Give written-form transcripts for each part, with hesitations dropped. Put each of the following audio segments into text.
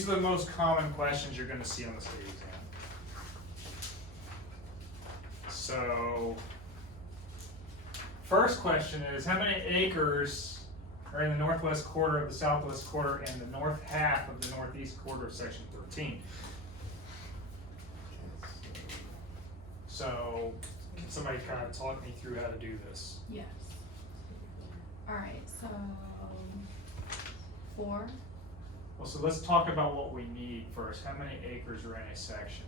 These are the most common questions you're gonna see on the state exam. So, first question is, how many acres are in the northwest quarter of the southwest quarter and the north half of the northeast quarter of section 13? So, can somebody kind of talk me through how to do this? Yes. Alright, so 4. Well, so let's talk about what we need first. How many acres are in a section?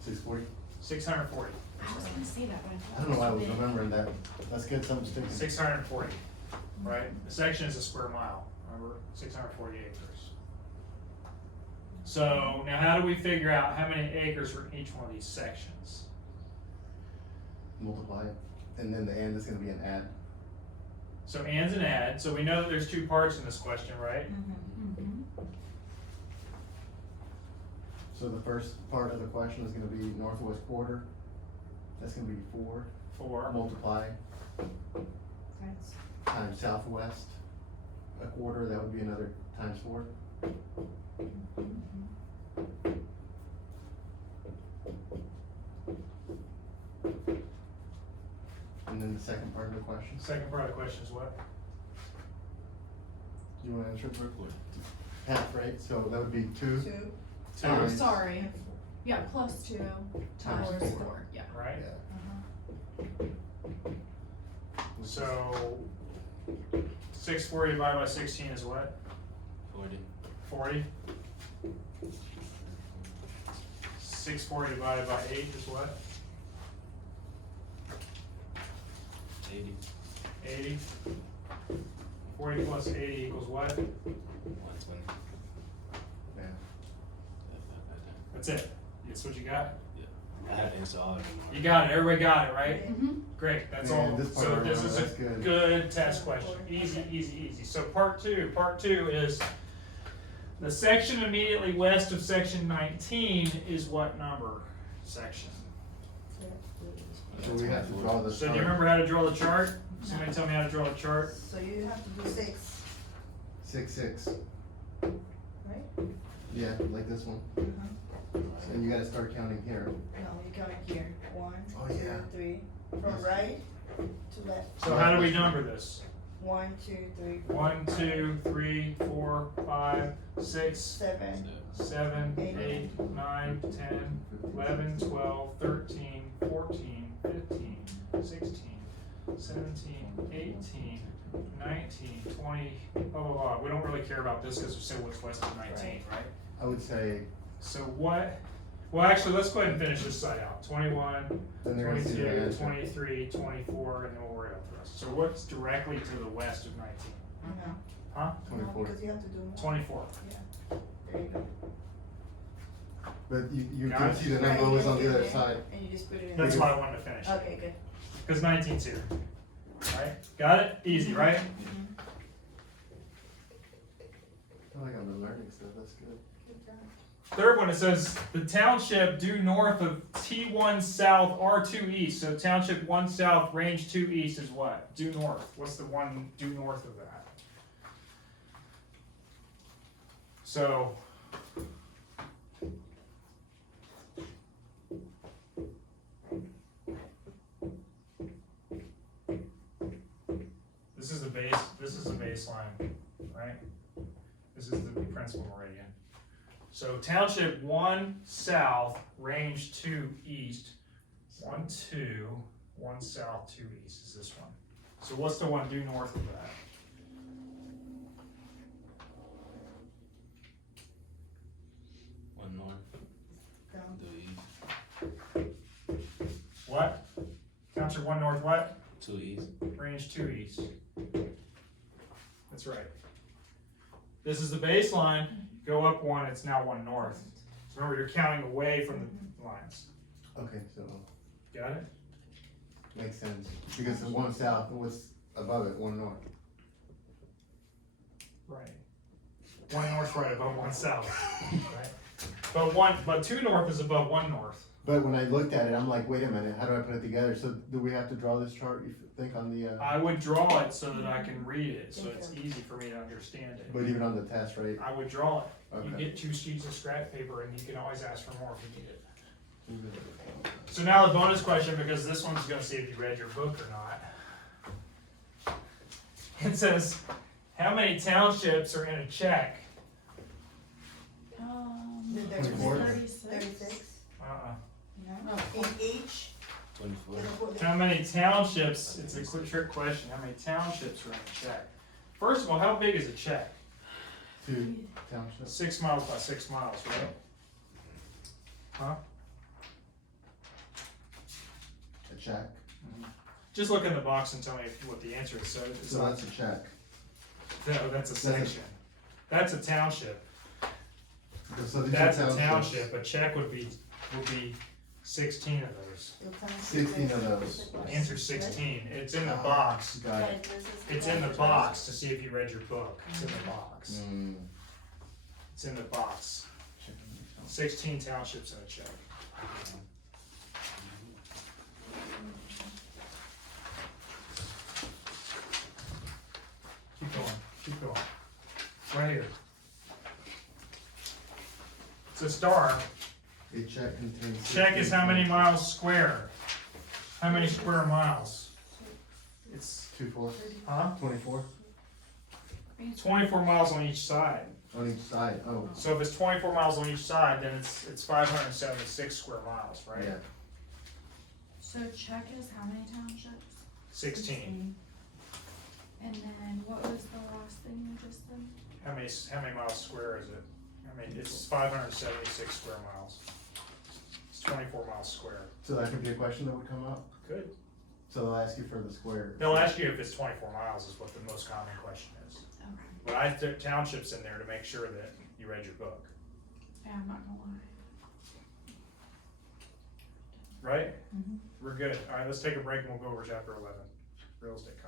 640. 640. I was gonna say that, but I don't know why I was remembering that. Let's get something sticking. 640, right? A section is a square mile, remember? 640 acres. So now how do we figure out how many acres are in each one of these sections? Multiply it. And then the and is going to be an add. So and's an add, so we know that there's 2 parts in this question, right? So the first part of the question is going to be northwest quarter. That's going to be 4. 4. Multiply That's times southwest a quarter. That would be another times 4. And then the second part of the question. Second part of the question is what? You want to answer it real quick? Half, right? So that would be 2. 2. Two. Oh, Times- sorry. Yeah, plus 2 times Times 4. four. Yeah. Right? Yeah. So 640 divided by 16 is what? 40. 40. 640 divided by 8 is what? 80. 80. 40 plus 80 equals what? 120. Yeah. That's it. That's what you got? Yeah. I had to answer all of them. You got it. Everybody got it, right? Mm-hmm. Great. That's Yeah, all. this part So I this remember. is a That's good. good test question. Easy, easy, easy. So part two is the section immediately west of section 19 is what number section? So we have to draw the So do you remember how to draw the chart? Somebody tell me how to draw the chart. So you have to do 6, 6, 6. right? Yeah, like this one. And you got to start counting here. No, you count it here. 1, Oh, 2, yeah. 3. From right to left. So how do we number this? 1, 2, 3, 4, 1, 2, 3, 4, 5, 6, 7, 7, 8, 9, 10, 11, 12, 13, 14, 15, 16, 17, 18, 19, 20, blah, blah, blah. We don't really care about this because we said what's west of 19, right? I would say, So what, well, actually, let's go ahead and finish this side out. 21, then they're going to see the 22, answer. 23, 24, and then we'll worry about the rest. So what's directly to the west of 19? no. Huh? No, 24. because you have to do more. 24. There you go. But you Got can it. see the Right, number was you on the do other it, side. And you just put it in. That's there. why I wanted to finish. Okay, good. Because 19's here. Right? Got it? Easy, right? I feel like I'm learning stuff. That's good. Good job. Third one, it says the township due north of T1 south, R2 east. So township 1 south, range 2 east is what? Due north. What's the one due north of that? So this is the base, this is the baseline, right? This is the principal meridian. So township 1 south, range 2 east, 1, 2, 1 south, 2 east is this one. So what's the one due north of that? One north. Down. Two east. What? Township 1 north what? 2 east. Range 2 east. That's right. This is the baseline. Go up 1, it's now 1 north. So remember, you're counting away from the lines. Okay, so Got it? makes sense. Because the 1 south was above it, 1 north. Right. 1 north right above 1 south. Right? But 2 north is above 1 north. But when I looked at it, I'm like, wait a minute, how do I put it together? So do we have to draw this chart, you think, on the, I would draw it so that I can read it, so it's easy for me to understand it. but even on the test, right? I would draw it. You Okay. get 2 sheets of scrap paper and you can always ask for more if you need it. So now the bonus question, because this one's gonna see if you read your book or not. It says, how many townships are in a check? The 24? 36. Uh-uh. In each. 24. How many townships, it's a quick trick question, how many townships are in a check? First of all, how big is a check? 2 townships. 6 miles by 6 miles, right? Huh? A check. Just look in the box and tell me what the answer is, so it's So not, that's a check. no, that's a section. That's a township, So these are that's a townships. township, a check would be 16 of those. 16 of those. Answer 16, it's in the Ah, box, Got it. it's in the box to see if you read your book, it's in the box, Mm. it's in the box. 16 townships in a check. Keep going, right here. It's a star. A check contains. Check is 16 how many townships. miles square? How many square miles? It's, 24. huh? 24 It's 24 miles on each side. on each side. Oh, So if it's 24 miles on each side, then it's 576 square miles, right? yeah. So check is how many townships? 16. And then what was the last thing you just said? How many miles square is it? It's 576 square miles. It's 24 miles square. So that could be a question that would come up. Good. So they'll ask you for the square. They'll ask you if it's 24 miles is what the most common question is. Okay. But I took townships in there to make sure that you read your book, Yeah, I'm not gonna lie. right? Mhm. We're good. All right, let's take a break and we'll go over chapter 11, real estate